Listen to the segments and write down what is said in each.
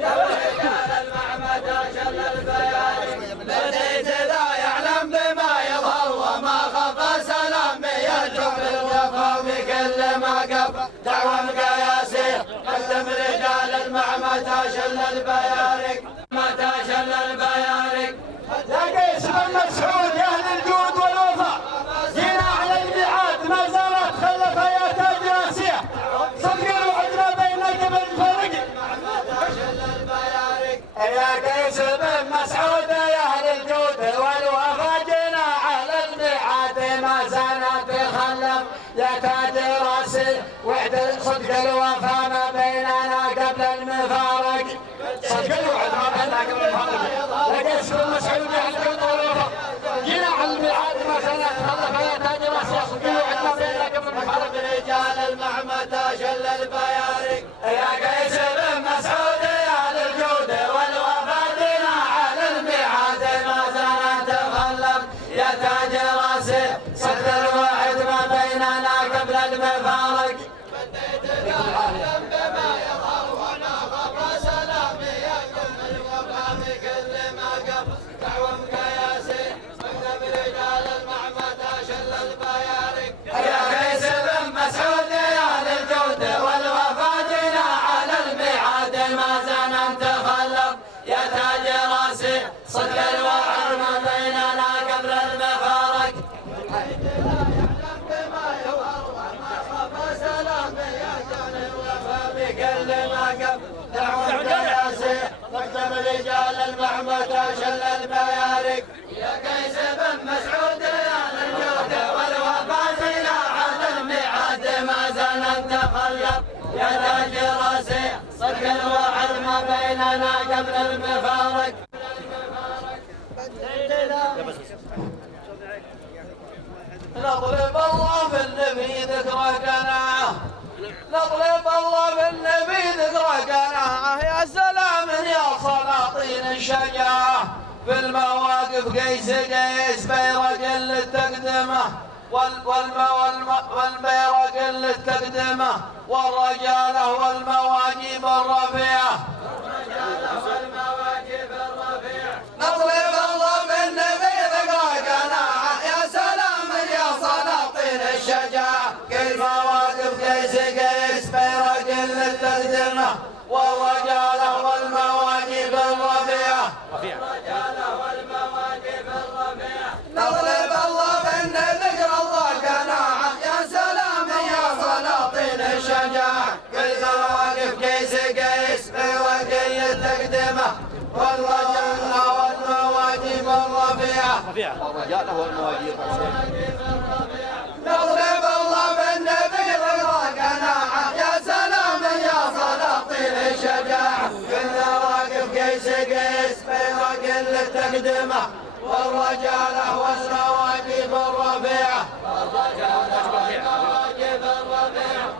رجال المعمد شل البيارق بديت لا يعلم بما يظهر وما خفى سلام يجب الوفا بكل ما قف دعوة مقياسير قدم رجال المعمد شل البيارق متى شل البيارق يا قيس بن مسعود يا اهل الجود والوفا جينا على الميعاد ما زالت خلف يا تاج راسيه صدق وعدنا بينك بالفرق يا قيس بن مسعود يا اهل الجود والوفا جينا على الميعاد ما زالت تخلف يا تاج راسيه وعد صدق الوفا ما بيننا قبل المفارق صدق الوعد ما بيننا قبل المفارق يا قيس بن مسعود يا اهل الجود والوفا جينا على الميعاد ما زالت تخلف يا تاج راسيه صدق الوعد ما بيننا قبل المفارق رجال المعمد شل البيارق يا قيس بن مسعود يا اهل الجود والوفا جينا على الميعاد ما زالت تخلف يا تاج راسه صد الوعد ما بيننا قبل المفارق بديت العالم بما يظهر وانا خفى سلامي يقوم الوفا بكل ما قف دعوة مقياسي مكتب رجال المعمد شل البيارق يا قيس بن مسعود يا اهل الجود والوفا جينا على الميعاد ما زال تخلف يا تاج راسي صدق الوعد ما بيننا قبل المفارق بكل ما قف دعوة مقياسي مكتب رجال المعمد شل البيارق يا قيس بن مسعود يا اهل الجود والوفا جينا على الميعاد ما زال تخلف يا تاج راسي صدق الوعد ما بيننا قبل المفارق نطلب الله في النبي ذكرى قناعه نطلب الله في النبي ذكرى قناعه يا سلام يا سلاطين الشجاعه في المواقف قيس قيس بيرق للتقدمه والبيرق للتقدمه والرجاله والمواجب الرفيعه نطلب الله في النبي ذكرى قناعه يا سلام يا سلاطين الشجاعه كل مواقف قيس قيس بيرق للتقدمه والرجاله والمواجب الرفيعه نطلب الله في النبي ذكرى الله قناعه يا سلام يا سلاطين الشجاعه كل مواقف قيس قيس بيرق للتقدمه والرجاله والمواجب الرفيعه نطلب الله بالنبي ذكرى قناعه يا سلام يا سلاطين الشجاعه كل واقف قيس قيس بيرق للتقدمه والرجاله والمواجب الرفيعه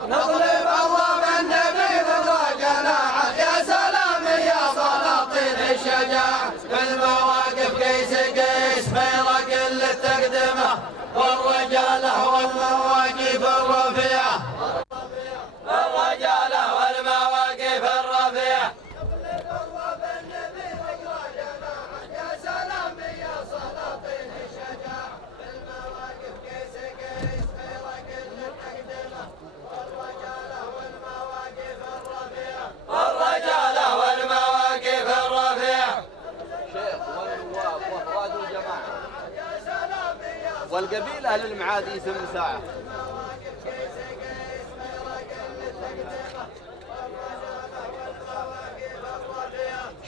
نطلب الله بالنبي ذكرى قناعه يا سلام يا سلاطين الشجاعه كل مواقف قيس قيس بيرق للتقدمه والرجاله والمواقف الرفيعه الرجاله والمواقف الرفيعه يا سلام يا سلاطين الشجاعه المواقف قيس قيس بيرق للتقدمه والرجاله والمواقف الرفيعه الرجاله والمواقف الرفيعه شيخ والنواب وافراد الجماعه والقبيله للمعادي 8 ساعه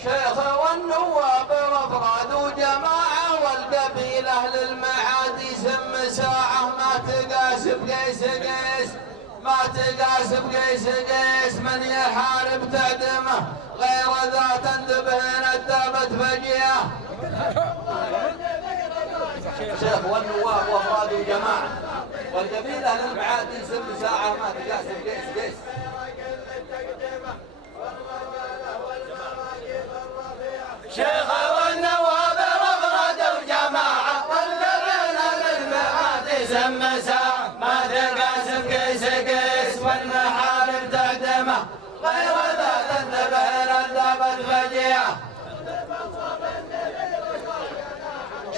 شيخ والنواب وافراد وجماعه والقبيله للمعادي 8 ساعه ما تقاس بقيس قيس ما تقاس بقيس قيس من يحارب تعدمه غير ذا تنتبه ندبت فجيه شيخ والنواب وافراد الجماعه والقبيله للمعادي 8 ساعه ما تقاس بقيس قيس شيخ والنواب وافراد وجماعه والقبيله للمعادي 8 ساعه ما تقاس بقيس قيس والمحارب تعدمه غير ذا تنتبه ندبت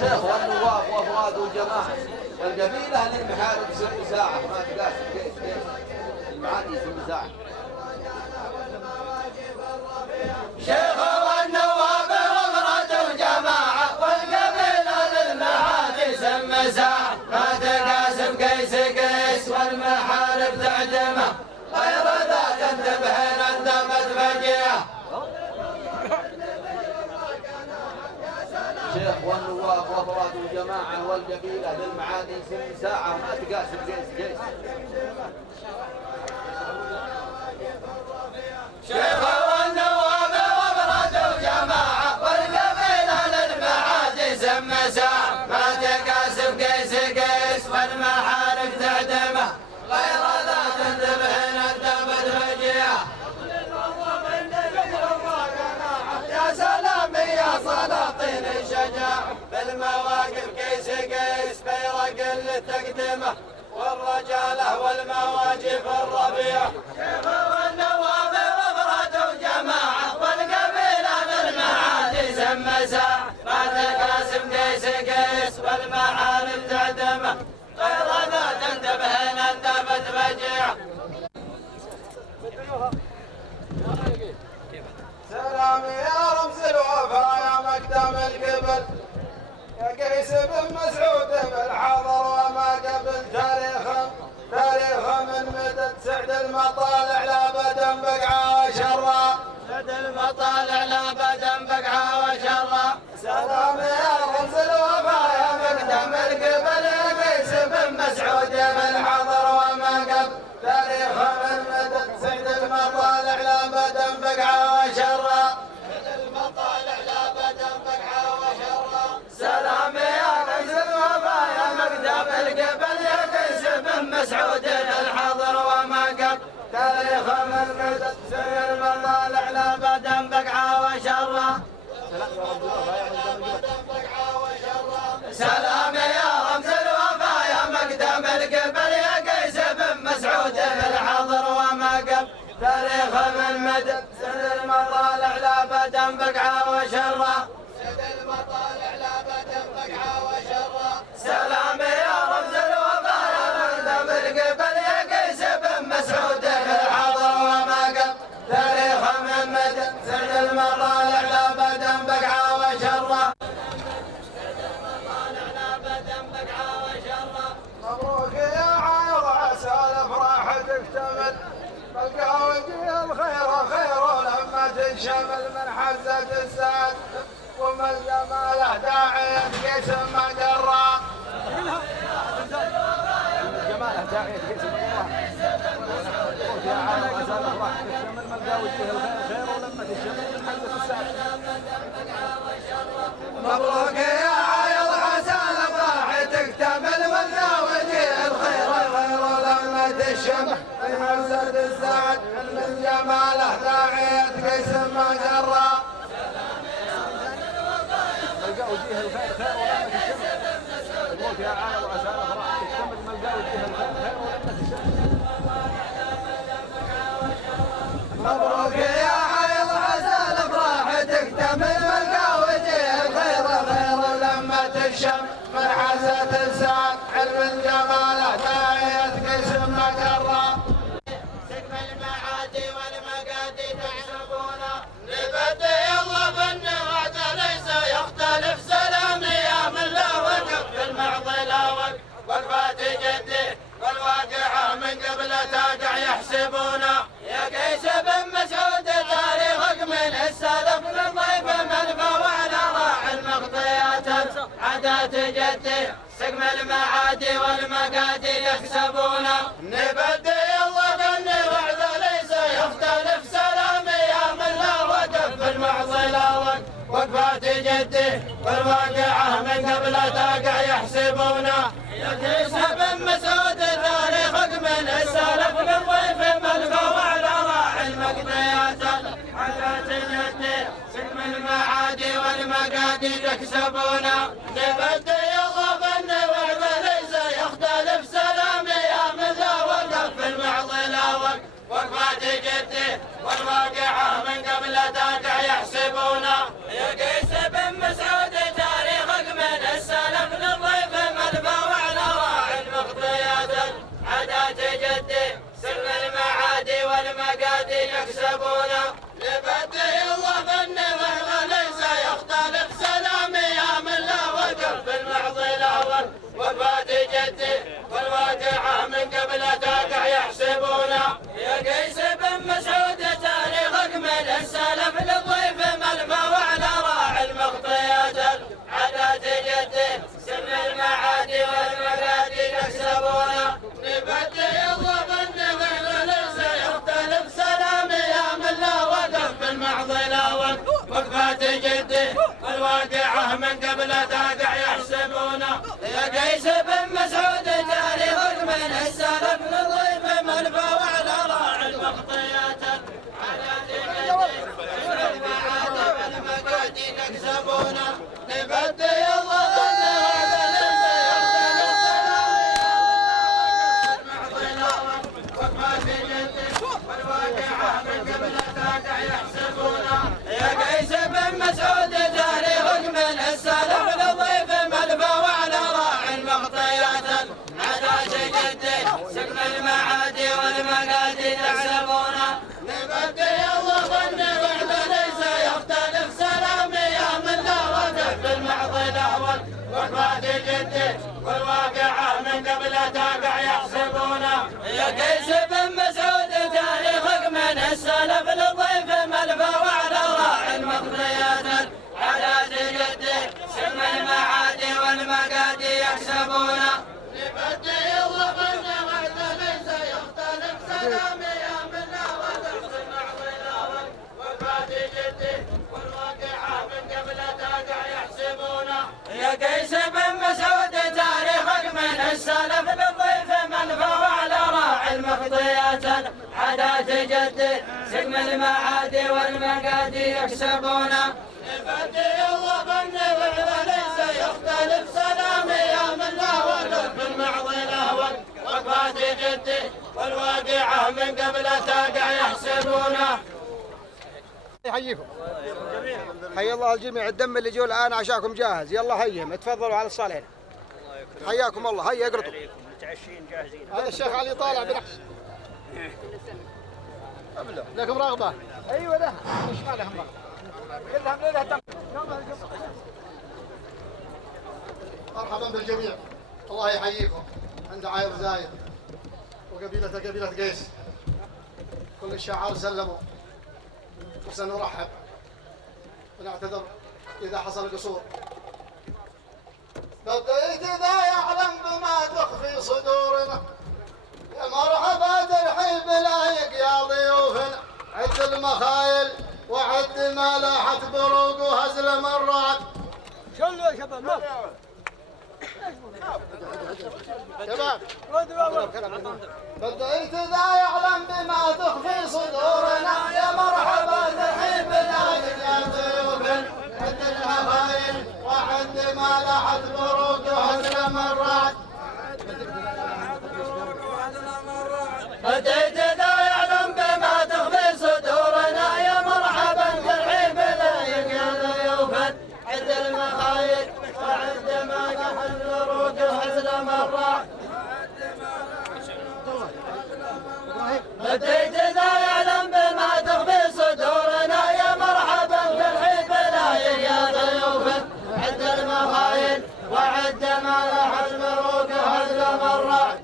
الشيخ والنواب وافراد والجماعه والقبيله للمحارب 6 ساعه ما تقاسم كيف المعادي 6 ساعه. شيخ والنواب وافراد وجماعه والقبيله للمعادي 6 ساعه ما تقاسم قيس قيس والمحارب تعدمه غير ذات انتبهن انتبت فجيعه. الشيخ والنواب وافراد والجماعه والقبيله للمعادي 6 ساعه ما تقاسم قيس قيس. شيخ والنواب وافراد وجماعه والقبيله للمعادي 6 ساعه ما تقاسم قيس قيس والمحارب تعدمه غير ذات انتبهن انتبت فجيعه. يا سلام يا سلاطين الشجاعة بالمواقف قيس قيس بيرق للتقدمة والرجالة والمواجف الرفيعة. شيخ والنواب وافراد وجماعة والقبيلة للمعادي 6 ساعة ما تقاسم قيس قيس والمعارف تعدمة غير ذات انتبهن انتبت فجيعة. سلام يا رمز الوفا يا مقدم القبل يا قيس بن مسعود بالحضر وما قبل تاريخ من مدد سعد المطالع لابدا بقعه وشرا سعد المطالع لابدا بقعه وشرا. سلام يا رمز الوفا يا مقدم القبل يا قيس بن مسعود بالحضر وما قبل تاريخ من مدد سعد المطالع لابدا بقعه وشرا. سلام يا قيس الوفا يا مقدم القبل يا قيس بن مسعود الحضر وما قبل تاريخ من مدد سعد المطالع لابدا بقعه وشرا. سلام يا رمز الوفا يا مقدم القبل يا قيس بن مسعود الحضر وما قبل تاريخ من مدد سعد المطالع لابدا بقعه وشرا. سلام يا رمز الوفا يا مقدم القبل يا قيس بن مسعود الحضر وما قبل تاريخ من مدد سعد المطالع لابدا بقعه وشرا. مبروك يا عايض عسى الافراح تكتمل تلقى وجه الخير خير لما تنشمل من حزه السعد ومن جماله داعية قيس مجرة. جماله داعية قيس مجرة يا عالم عسى الافراح تكتمل ملقى وجه الخير خير ولما تنشمل من حزه السعد. مبروك يا عايض عسى الافراح تكتمل ملقى وجه الخير خير لما تنشمل من حزة السعد من جماله داعية قيس مجرة. ملقى وجه الخير خير ولما تنشمل. الموت يا عالم عسى الافراح تكتمل ملقى وجه الخير خير ولما تنشمل. مبروك يا عايض عسى الافراح تكتمل ملقى وجه الخير خير لما تنشم من حزة السعد علم جماله داعية قيس مجرة. سقم المعادي والمقادي تحسبونا لبدي الله بالنواد ليس يختلف سلام يا من لا وقف في المعضلة وقفات جدي والواقعة من قبل تاقع يحسبونا. يا قيس بن مسعود تاريخك من السلف للضيف ملفى وعلى راعي المغطيات عادات جدي سقم المعادي والمقادي يحسبونا نبدي الله بالنواد ليس يختلف سلام يا من لا وقف في المعضلة وقفات جدي والواقعة من قبل تاقع يحسبونا. يا قيس بن مسعود تاريخك من السلف للضيف ملفى وعلى راعي المقضيات عادات جدي سقم المعادي والمقادي يكسبونا نبدي الله بالنواد ليس يختلف سلام يا من لا وقف في المعضلة وقفات جدي والواقعة من قبل تاقع يحسبونا. يا قيس بن مسعود تاريخك من السلف السلف للضيف ملفى وعلى راعي المغطيات العادات جده سم المعادي والمقادي يكسبون نبدي الظبن غير ليس يختلف سلام يا من لا وقف بالمعضله وقفات جده الواقعه من قبل تاقع يحسبون يا قيس بن مسعود تاريخك من السلف للضيف ملفى وعلى راعي المغطيات العادات جده المعادي والمقادي يكسبون نبدي الظبن غير ليس يختلف وقفات جده والواقعه من قبل تاقع يحسبون يا قيس بن مسعود تاريخك من السلف للضيف ملفى وعلى راعي المغطيات العادات جده سقم المعادي والمقادي يحسبون نبدي الظن بعد ليس يختلف سلام يا من لا وقف بالمعضله وقفات جده والواقعه من قبل تاقع يحسبون يا قيس بن مسعود تاريخك من السلف للضيف ملفى وعلى راعي المغطيات العادات جده سم المعادي والمقادي يحسبون نبدي الظن بعد ليس يختلف سلام يا من لا وقف بالمعضله وقفات جده والواقعه من قبل تاقع يحسبون يا قيس بن مسعود تاريخك من السلف للضيف ملفى وعلى راعي المغطيات العادات جده سقم المعادي والمقادي يكسبون نبدي الظن بعد ليس يختلف سلام يا من لا وقف بالمعضله وقفات جده والواقعه من قبل تاقع يحسبون يحييكم. حيا الله الجميع. الدم اللي جو الان عشاكم جاهز، يلا هيهم اتفضلوا على الصالحين. حياكم الله. هيا اقرطوا. متعشين جاهزين. هذا الشيخ علي طالع بنحش. لكم رغبه؟ ايوه له. مش ما لهم رغبه. كلهم ليله تم. مرحبا بالجميع. الله يحييكم. عند عاير زايد وقبيله قيس. كل الشعار سلموا. وسنرحب ونعتذر إذا حصل قصور. بديت ذا يعلم بما تخفي صدورنا يا مرحبا ترحيب لايق يا ضيوفنا عد المخايل وعد ما لاحت بروق وهزل مرات. شلوا يا شباب شباب بديت ذا يعلم بما تخفي صدورنا يا مرحبا ترحيب لايق يا ضيوفنا عد المخايل وعد ما لاحت بروق وهزل مرات. بديت ذا يعلم بما تخفي صدورنا يا مرحبا ترحيب لايق يا ضيوفا عد المخايل وعد ما لاحت بروق وهزل مرات. بديت ذا يعلم بما تخفي صدورنا يا مرحبا ترحيب لايق يا ضيوفا عد المخايل وعد ما لاحت بروق وهزل مرات.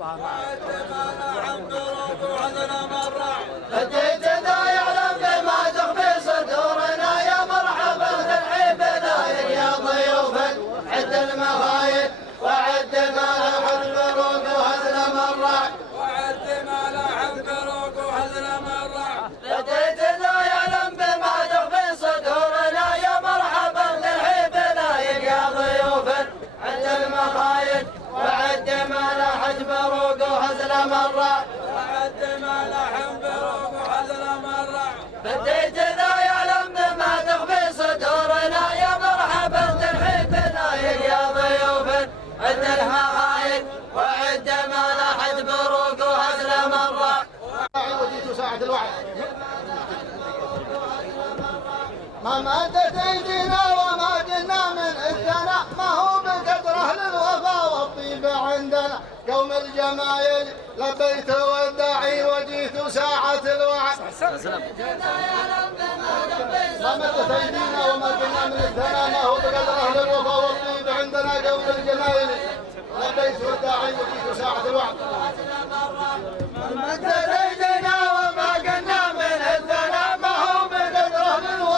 بديت ذا يعلم بما تخفي صدورنا يا مرحبا ترحيب لايق يا ضيوفا عد المخايل وعد ما لاحت بروق وهزل مرات. بديت ذا يعلم بما تخفي صدورنا يا مرحبا ترحيب لايق يا ضيوفا عد المخايل وعد ما لاحت بروق وهزل مرات. بديت ذا يعلم بما تخفي صدورنا يا مرحبا ترحيب لايق يا ضيوفا عد المخايل وعد ما لاحت بروق وهزل مرات. وجيت ساعة الوعد ما مدت ايدينا وما قلنا من الثناء ما هو بقدر اهل الوفا والطيب عندنا قوم الجمايل لبيت والداعي وجيت ساعة الوعد. ما مدت ايدينا وما قلنا من الثناء ما هو بقدر اهل الوفا والطيب عندنا قوم الجمايل لبيت والداعي وجيت ساعة الوعد. ما مدت ايدينا وما قلنا من الثناء ما هو بقدر اهل الوفا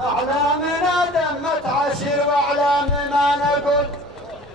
أعلامنا دمت عسير وأعلام ما نقول،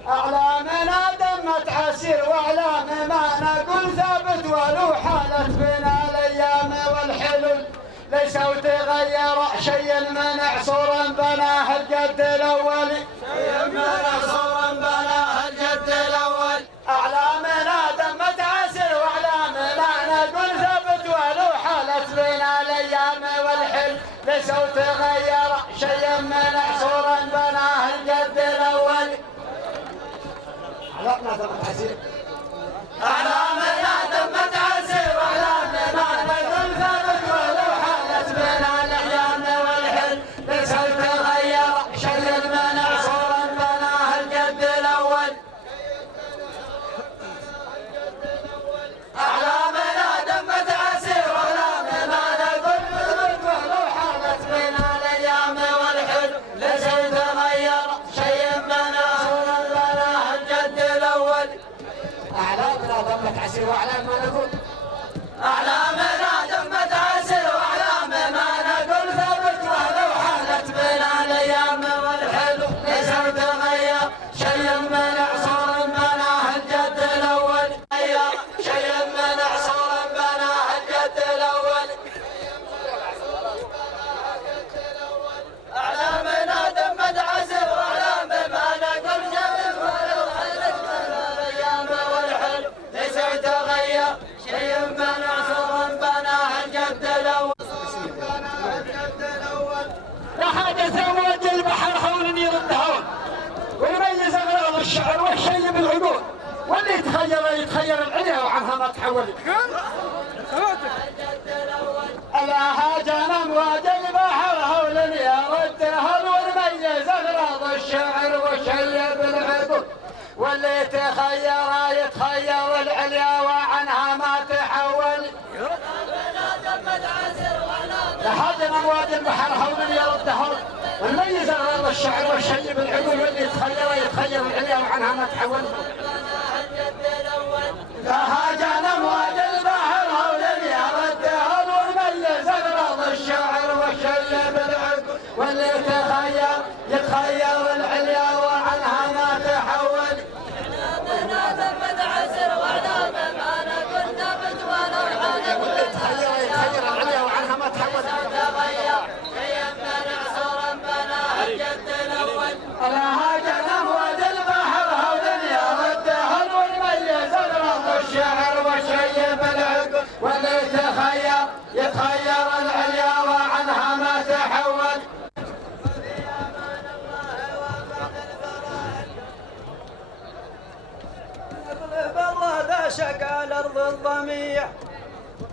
أعلامنا دمت عسير وأعلام ما نقول ثابت ولو حالت بنا الأيام والحلول ليس تغير شيء منع صورا بناه الجد الأول، شيء منع صورا بناه الجد الأول. أعلامنا دمت عسير وأعلام ما نقول ثابت ولو حالت بنا الأيام والحلول ليس تغير شيء منع صورا بناه الجد الأول. أعلامنا دمت عسير، أعلامنا دمت عسير وأعلام ما نقول ثابت ولو حالت بنا الأيام والحل ليس تغير شيء منع صورا بناه الجد الأول. أعلامنا دمت عسير وأعلام ما نقول ثابت ولو حالت بنا الأيام والحل ليس تغير شيء منع صورا بناه الجد الأول. أعلامنا دمت عسير وأعلام ما نقول، أعلامنا دمت عسير وأعلام ما نقول ثبت ولو حالت بنا الأيام والحلو ليس تغير شيء منع صورا بناه الجد الأول. شيء منع صورا بناه الجد الأول. أعلامنا دمت عسير وأعلام ما نقول ثبت ولو حالت بنا الأيام والحلو ليس تغير شيء منع صورا بناه الجد الأول. لا حاجة زواج البحر حول يردهون ويميز أغراض الشعر والشيء بالعقول واللي يتخير العليا وعنها ما تحول. ألا جانا امواج البحر حول يردهون ويميز أغراض الشعر والشيء بالعقول واللي يتخير العليا وعنها ما تحول. لحد امواج البحر حول يردهون ونميز اغراض الشعر والشيء بالعقول واللي يتخير العليا وعنها ما تحول. لهاجنا امواج البحر حول يردهون ونميز اغراض الشعر والشيء بالعقول واللي يتخير العليا وعنها ما تحول. يتخير العليا وعنها ما تحول. لهاجنا امواج البحر حول يردهون ونميز اغراض الشعر والشيء بالعقول واللي يتخير العليا وعنها ما تحول. اطلب الله ذا شقى الارض الضميه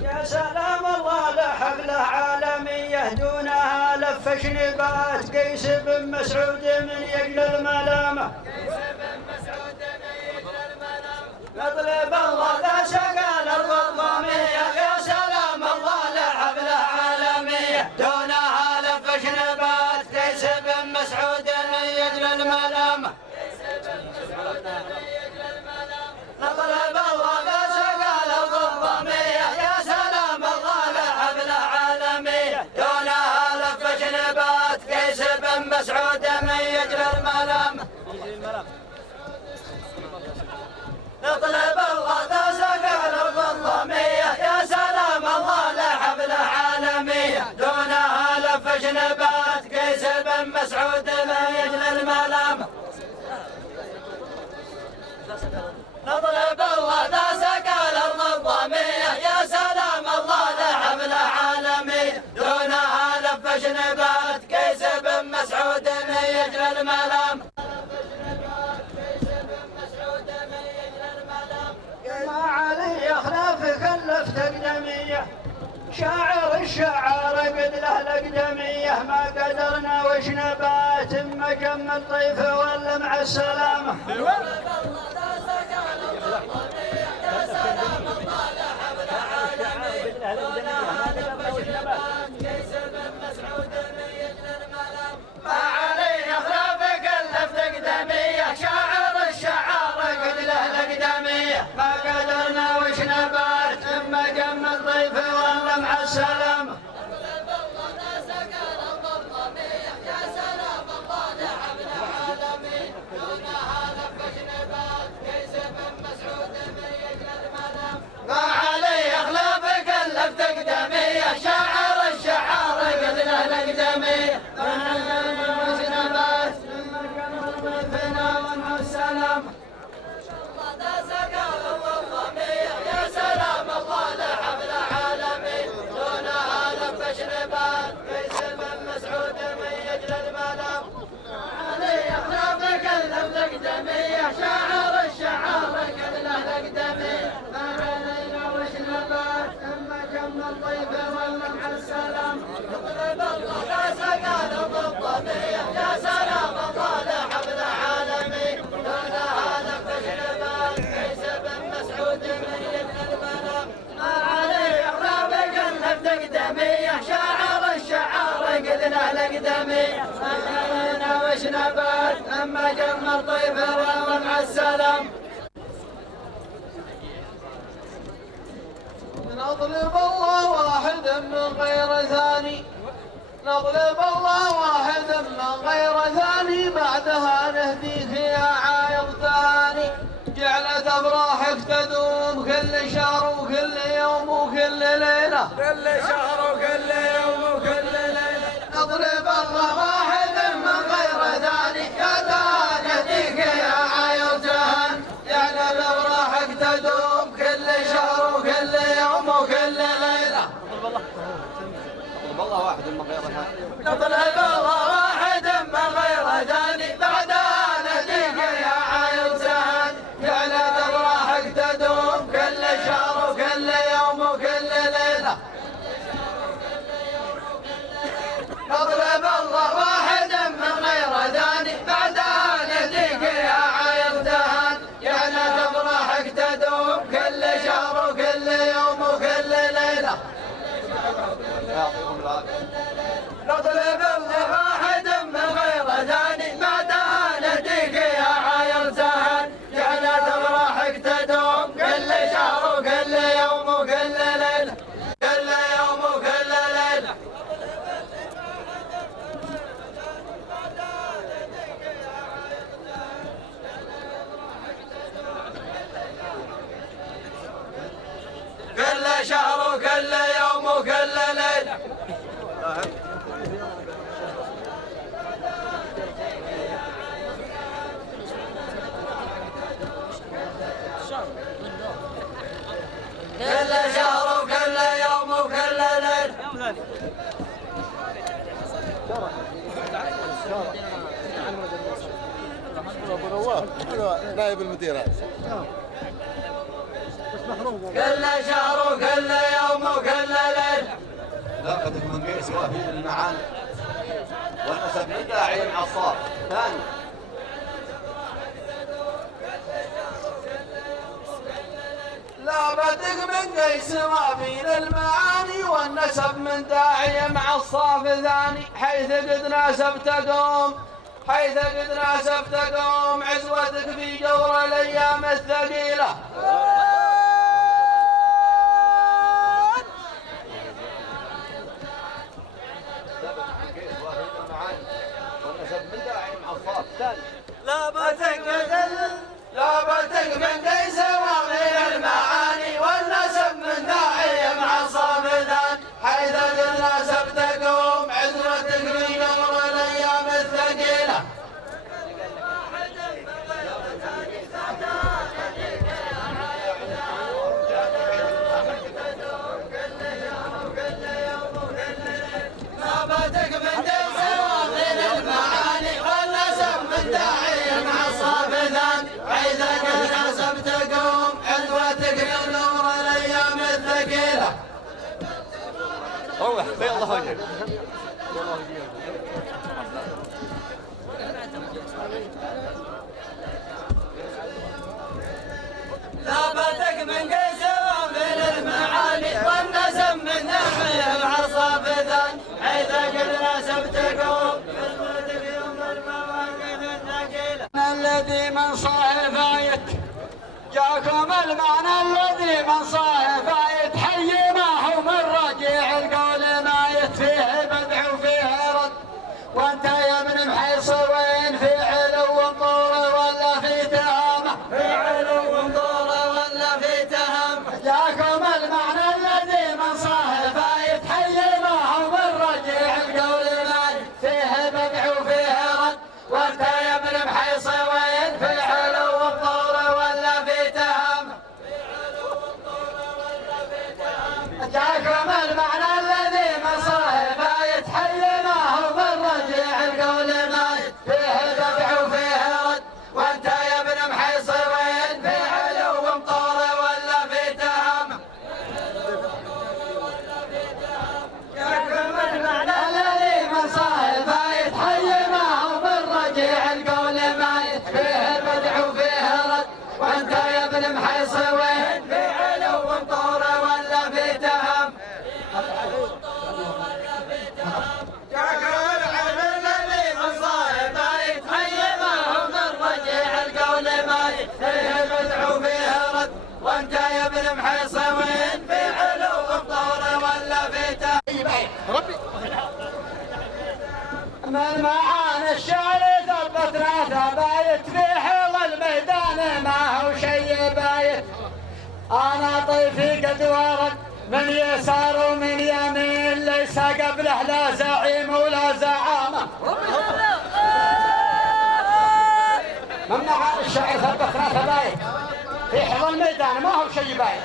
يا سلام الله لحفله عالميه دونها لفش نبات قيس بن مسعود من يجل الملامه. اطلب الله ذا شقى الارض الضميه يا سلام الله لحفله عالميه دونها لفش نبات قيس بن مسعود من يجل الملامه. نطلب الله بسقى الارض الضميه يا سلام الله لحفله عالميه دونها لفش نبات قيس بن مسعود من يجري الملامه. نطلب الله بسقى الارض الضميه يا سلام الله لحفله عالميه دونها لفش نبات قيس بن مسعود من يجري الملامه. نطلب الله ذا سقى الارض الضميه يا سلام الله لحفله عالميه دونها لفش نبات قيس بن مسعود من يجري الملامه. ما علي اخلاف خلفت اقدميه شاعر الشعار قد له الاقدميه ما قدرنا وش نبات ما جم الطيف ولا مع السلامه. ما علي اخلافك اللفت اقدميه شاعر الشعار قد له الاقدميه ما قدرنا وش نبات اما جم الضيف ولا مع السلامه. الأقدمية أنا وش نبات أما جمر طيب ومع السلام. نطلب الله واحد من غير ثاني، نطلب الله واحد من غير ثاني، بعدها نهديك يا عايض تهاني، جعلت افراحك تدوم كل شهر وكل يوم وكل ليله، كل شهر وكل يوم وكل ليله. نطلب الله واحد من غير ثاني، بعدها نهديك يا عايض تهاني، جعلت افراحك تدوم كل شهر وكل يوم وكل ليله. والله واحد من غير ثاني، نطلب الله واحد من غير ثاني، بعدها نهديك يا عايض تهاني، جعلت افراحك تدوم كل شهر وكل يوم وكل ليله. نطلب الله واحد من غير ثاني، بعدها نهديك يا عايض تهاني، جعلت افراحك تدوم كل شهر وكل يوم وكل ليله. يعطيكم العافيه. نطلب الله واحد من غير ثاني، بعدها نهديك يا عايض تهاني، جعلت افراحك تدوم كل شهر وكل يوم وكل ليله، كل يوم وكل ليله. كل شهر وكل يوم وكل ليله. كل شهر وكل يوم وكل ليله. ابو نواف نائب المدير. كل شهر وكل يوم وكل ليله. لقدك من قيس وافي المعاني والنسب من داعي مع الصاف ثاني. لابدك من قيس وافي للمعاني والنسب من داعي مع الصاف ثاني، حيث قد ناسبتكم حيث قد ناسبتكم عزوتك في جور الايام الثقيله. لابدك من قيس وافي المعاني والنسب من داعي مع الصاف ثاني، حيث قد ناسبتكم عزوتك في جور الايام الثقيله. لابدك من قيس وافي المعاني والنسب من داعي مع الصاف ثاني، حيث قد ناسبتكم عزوتك في جور الايام الثقيله. روح في الله وجهك. لابدك من قيس وافي المعاني والنسب من داعي مع الصاف ثاني، حيث قد ناسبتكم عزوتك يوم المواقف الثقيله. الذي من صاحب جاكم المعنى الذي من صاحب آية حي ما هو من رجيع القول ما يتفيه بدع وفيه رد، وانت يا ابن محيص وين في علو وطور ولا في تهامه، في علو وطور ولا في تهامه. جاكم المعنى الذي من صاحب آية حي ما هو من رجيع القول ما يتفيه بدع وفيه رد، وانت يا ابن محيص وين في علو وطور ولا في تهامه. جاكم المعنى الذي من صاحب آية حي ما هو من رجيع من معانا الشعر ثبتنا ثبايت في حوض الميدان ما هو شي بايت. انا طيفي قد ورد من يسار ومن يمين ليس قبله لا زعيم ولا زعامه. من معانا الشعر ثبتنا ثبايت في حوض الميدان ما هو شي بايت.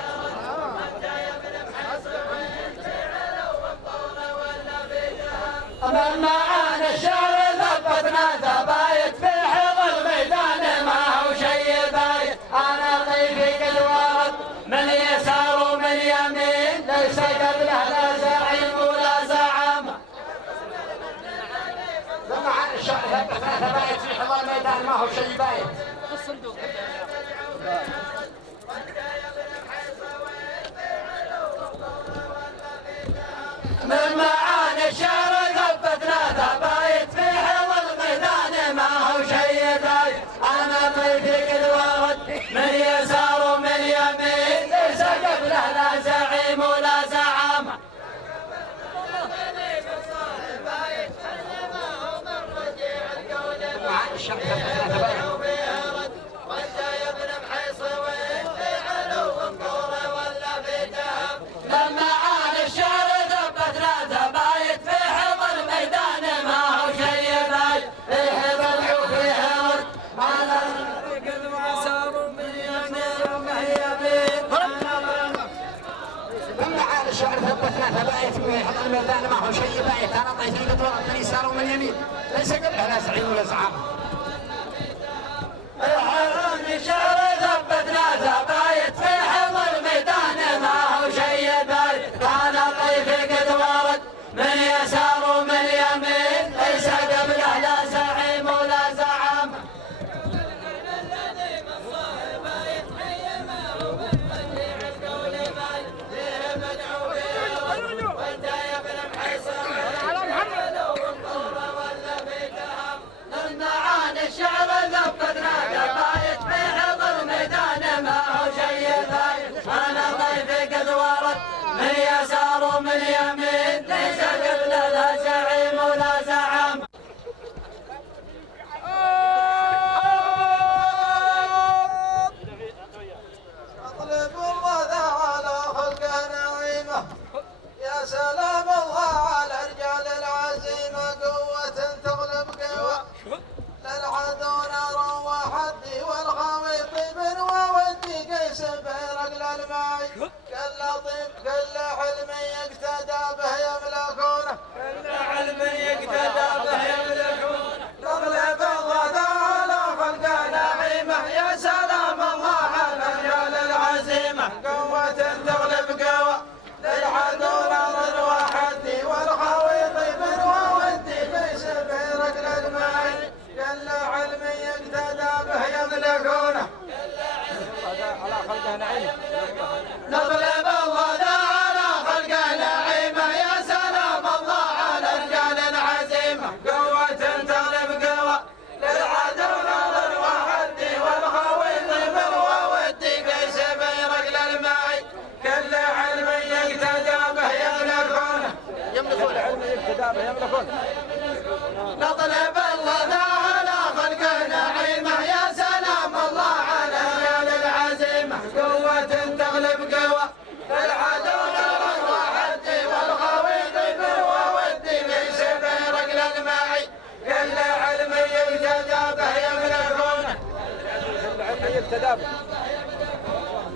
من معانا الشعر ثبتنا ثبايت في حوض الميدان ما هو شي بايت. انا طيفي قد ورد من يسار ومن يمين ليس قبله لا زعيم ولا زعامه. من معانا الشعر ثبتنا ثبايت في حوض الميدان ما هو شي بايت. من معانا الشعر ثبتنا ثبايت في حوض الميدان ما هو شي بايت. انا طيفي قد ورد من يسار ومن يمين ليس قبله لا زعيم ولا زعامه. معانا الشعر ثبتنا ثبايت في حوض الميدان ما هو شي بايت. انا طيفي قد ورد من يسار ومن يمين ليس قبله لا زعيم ولا زعامه. الحرام شعر ثبتنا ثبايت في حوض الميدان ما هو شي بايت. انا طيفي قد ورد من يسار ومن يمين ليس قبله لا زعيم ولا زعامه. الشعر ثبتنا ثبايت في حوض الميدان ما هو شي بايت. انا طيفي قد ورد من يسار ومن يمين ليس قبله لا زعيم ولا زعامه. اطلب الله على خلقه نعيمه يا سلام الله على رجال العزيمه قوه تغلب قوه للعدو نار وحدي والخوي طيب وودي قيس برجل الماي كل لطيف كل حلم يقتدى به يملكونه كل علم يقتدى به يملكونه. تغلب الله على خلق نعيمه يا سلام الله على رجال العزيمه قوة تغلب قوة للعدو نار وحدي والخوي طيب وودي قيس برجل الماي كل علم يقتدى به يملكونه. على خلقه نعيمه. نطلب الله على خلقه نعيمه يا سلام الله على رجال العزيمه قوة تغلب قوة للعدو نار وحدي والخوي طيب وودي قيس برجل الماي كل علم يقتدى به يملكونه. علم يقتدى به يملكونه. نطلب الله على خلقه نعيمه يا سلام الله على رجال العزيمه قوة تغلب قوة للعدو نار وحدي والخوي طيب وودي قيس برجل الماي كل علم يقتدى به يملكونه. العلم يقتدى به.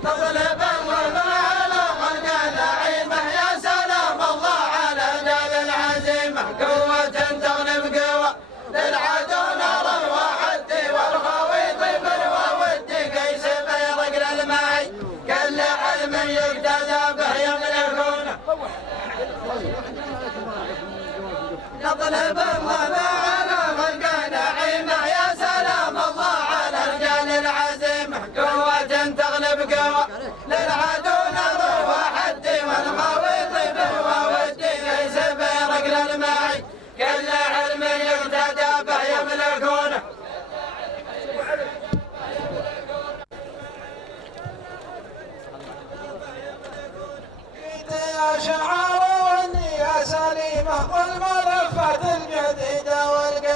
نطلب الله على خلقه نعيمه يا سلام الله على رجال العزيمه قوة تغلب قوة للعدو نار وحدي والخوي طيب وودي قيس برجل الماي كل علم يقتدى به يملكونه. نطلب الله على خلقه نعيمه يا سلام الله على رجال العزيمه قوة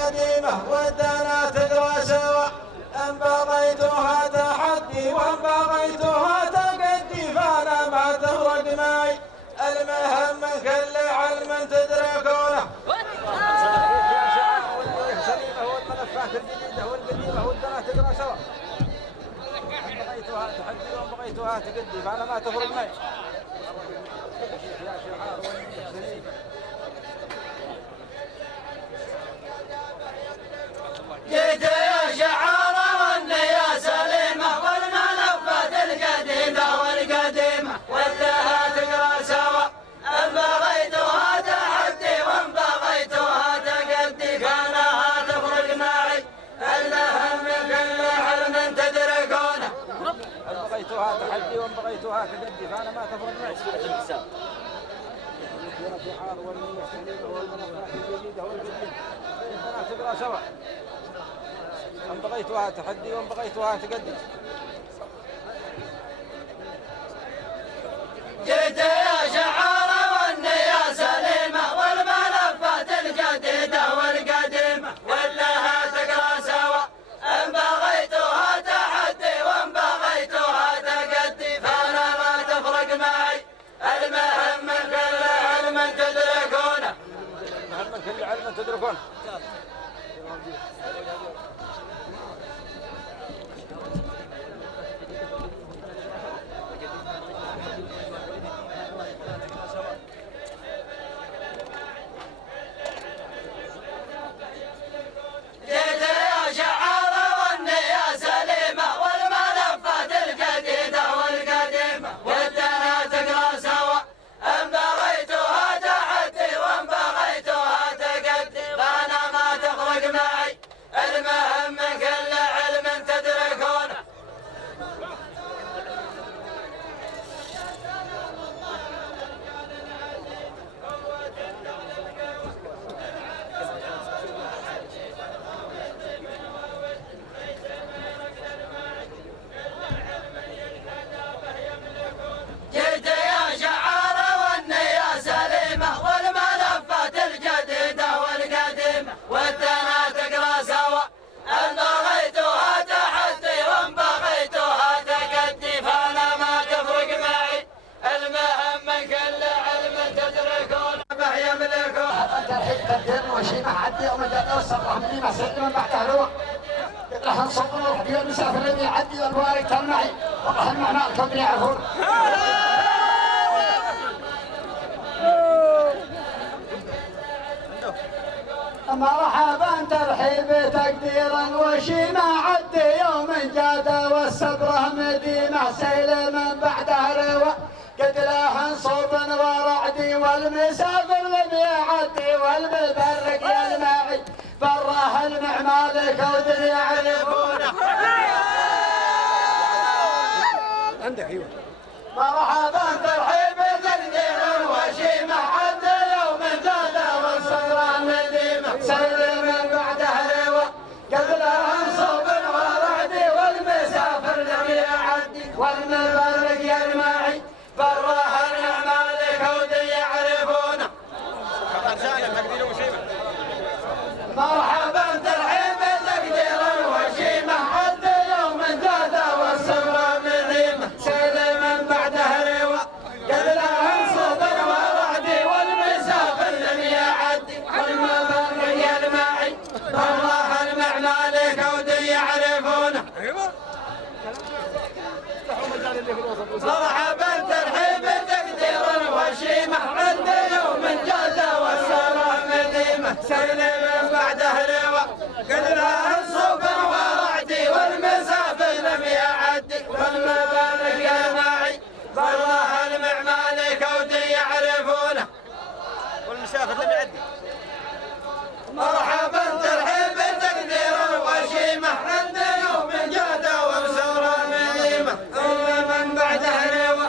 القديمة ودنا تقرا سوا ان بغيتها تحدي وان بغيتها تقدي فانا ما تفرق معي المهم من كل علم تدركونه. الملفات الجديدة والقديمة ودنا تقرا سوا ان بغيتها تحدي وان بغيتها تقدي فانا ما تفرق معي. يا شعار جيت يا شعار والنية سليمة والملفات الجديدة والقديمة ودها تقرا سوا ان بغيتها تحدي وان بغيتها تقدي كانها تفرق معي المهم من كل علم تدركونه. ان بغيتها تحدي وان بغيتها تقدي فانا ما تفرق معي. يا شعار والنية سليمة والملفات الجديدة والقديمة ودنا تقرا سوا ان بغيتها تحدي وان بغيتها تقدي. جيت يا شعار والنية سليمة والملفات الجديدة والقديمة ولها تقرا سوا ان بغيتها تحدي وان بغيتها تقدي فانا ما تفرق معي المهم من كل علم تدركونه. المهم من كل علم تدركونه. جيت يا شعار والنية سليمة والملفات الجديدة والقديمة ودنا تقرا سوا ان بغيتها تحدي وان بغيتها تقدي فانا ما تفرق معي المهم من كل علم تدركونه. جيت يا شعار والنية سليمة والملفات الجديدة والقديمة ودنا تقرا سوا ان بغيتها تحدي وان بغيتها تقدي فانا ما تفرق معي المهم من كل علم تدركون به يملكون. الحين قدرنا وشينا عدي ومن جاء الصباح مني ما سلم من بعد هلوة راح نصبر الحبيب المسافر اللي يعدي والبارك كان معي والله المعنى الكون يعرفون. مرحبا ترحيب تقديرا وشيما عدي يوم جاد والصبره مدينه سيل من بعده روى قد له صوب ورعدي والمسافر لم يعدي والمبرق يلمعي براه المعمال كود يعرفونه. عندك ايوه. مرحبا ترحيب تقديرا وشيما عدي يوم جاد والصبره مدينه سيل من بعده روى قد له صوب ورعدي والمسافر لم يعدي والمبرق يلمعي براه الأعمال كود يعرفونه. مرحبا ترحيب تقديرا وشيمة عد يوم جاد والصبر مذيمة سيل من بعده روى قد له صبر ورعدي والمسافر لم يعدي والمبرق يلمعي براه الأعمال كود يعرفونه. مرحبا ترحيب تقديرا وشيمة عند يوم جاد والصبر مديمة سيل من بعده روى قد له الصبر ورعدي والمسافر لم يعدي والمبارك يلمعي براه المعمال كود يعرفونه. والمسافر لم يعدي. مرحبا ترحيب تقديرا وشيمة عند يوم جاد والصبر مديمة ثم من بعده روى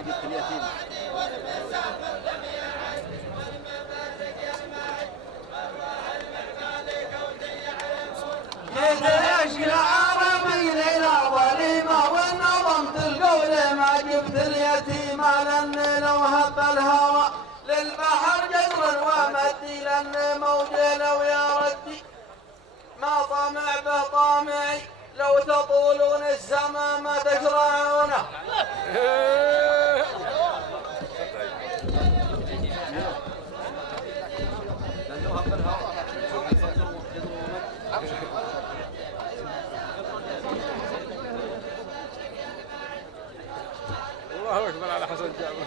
جبت اليتيم. جيت اشقى عربي ليلى ظليمه ونظمت القول ما جبت اليتيمه لان لو هب الهوى للبحر جزر ومدي لان موجه لو يا ردي ما طمع به طامعي لو تطولون السما ما تشرعونه. الله اكبر على حسن جابر.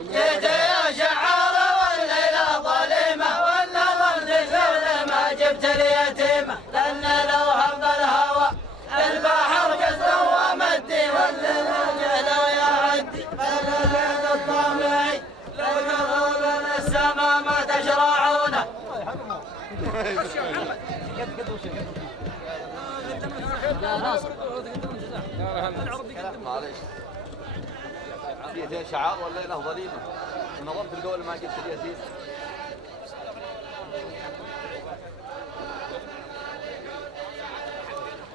جيت يا شعارة والليلة ظليمة والنظم تزول ما جبت اليتيمة لأن لو هب الهوى البحر جزر ومدي والموجة لو يعدي فالليل الطامعي لو تطولون السما ما تشرعونه. معليش. جيت يا شعار والليلة ظليمة نظمت القول ما جبت اليتيم.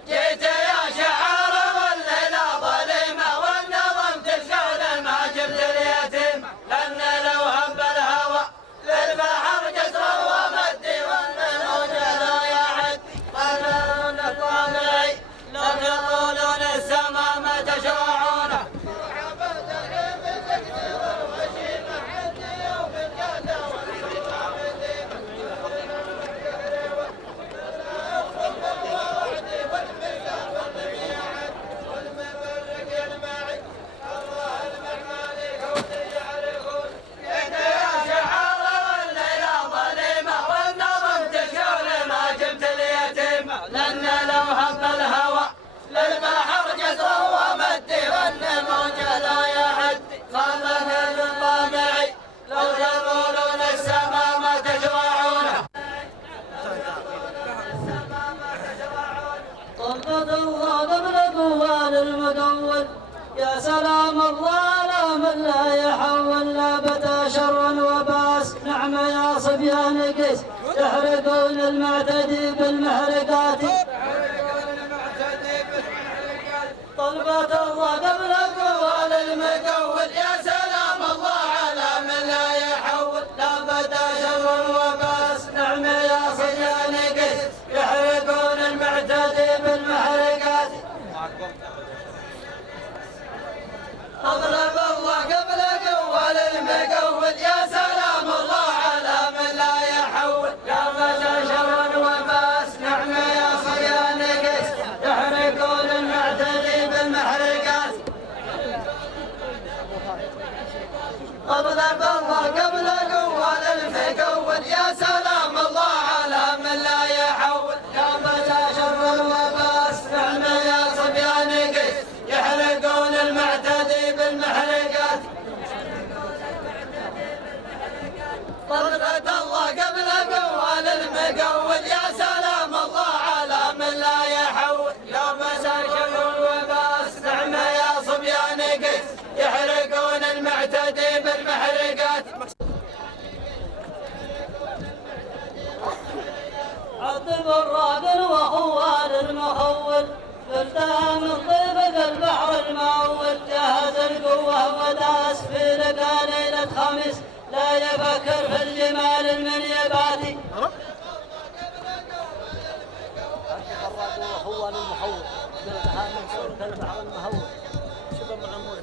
جيت يا شعارة والليلة ظليمة والنظم تزول ما جبت اليتيم لأن لو هب الهوى للبحر جزر ومدي والموجة لا يعدي فاللون الطامعي لو تطولون السما ما تشرعونه. يا سلام الله على من لا يحول لا بدا شرا وباس. نعم يا صبيان قيس تحرقون المعتدي بالمحرقات. طلبة الله قبل قوال المقول يا سلام الله على من لا يحول لا بدا شرا وباس. نعم يا صبيان قيس يحرقون المعتدي بالمحرقات. أضرب الله قبل قوال المقول يا سلام الله على من لا يحول لا بدا شرا وباس. نعم يا صبيان قيس يحرقون المعتدي بالمحرقات. أضرب الله قبل قوال المقول يا سلام الله على من لا يحول لا بدا شرا وباس. نعم يا صبيان قيس يحرقون المعتدي بالمحرقات. طلبة الله قبل قوال المقول يا سلام الله على من لا يحول لا بدا شرا وباس. نعم يا صبيان قيس يحرقون المعتدي بالمحرقات. عذب الراقل وخوال المخول قلتها من ضيفك البحر المعول. جهز القوة وداس في لقى ليلة خميس لا يفكر في الجمال المنيباتي. هو المحول قلتها من ضيفك البحر المهول. شباب معمول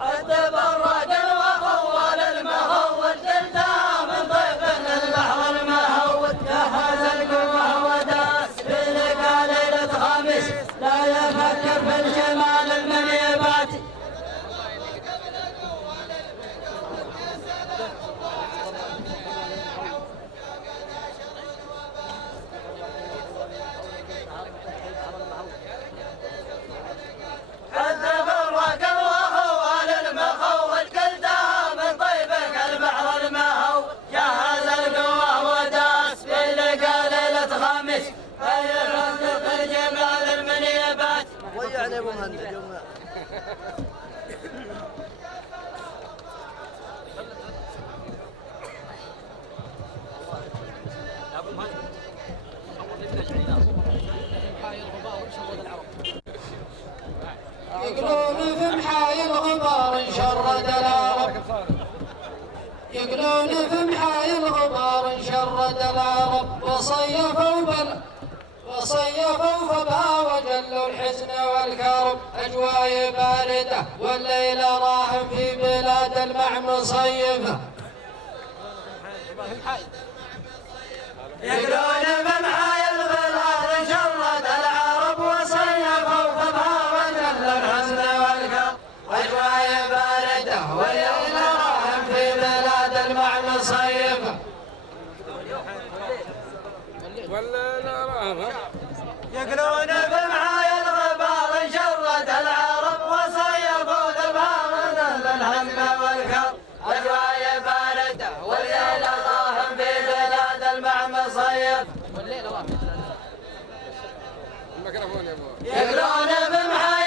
عذب الراجل وخوال المهول قلتها من ضيفك البحر المهول. جهز القوة وداس في لقى ليلة خميس لا يفكر في الجمال المنيباتي. ابو مهند. يقولون في محاي الغبار شرد العرب، يقولون في محاي الغبار شرد العرب، وصيفوا فبها وجلوا الحزن والكرب، أجواء باردة والليل راح في بلاد المعم صيفة. يقولون بمحاي الغبار شرد العرب، وصيفوا فبها وجلوا الحزن والكرب، أجواء باردة والليل راح في بلاد المعم صيفة. يقولون بمحاي الغبار شرد العرب، وصيفوا فبها وجلوا الحزن والكرب، أجواء باردة والليل راح في بلاد المعم صيفة. يقولون بمحاي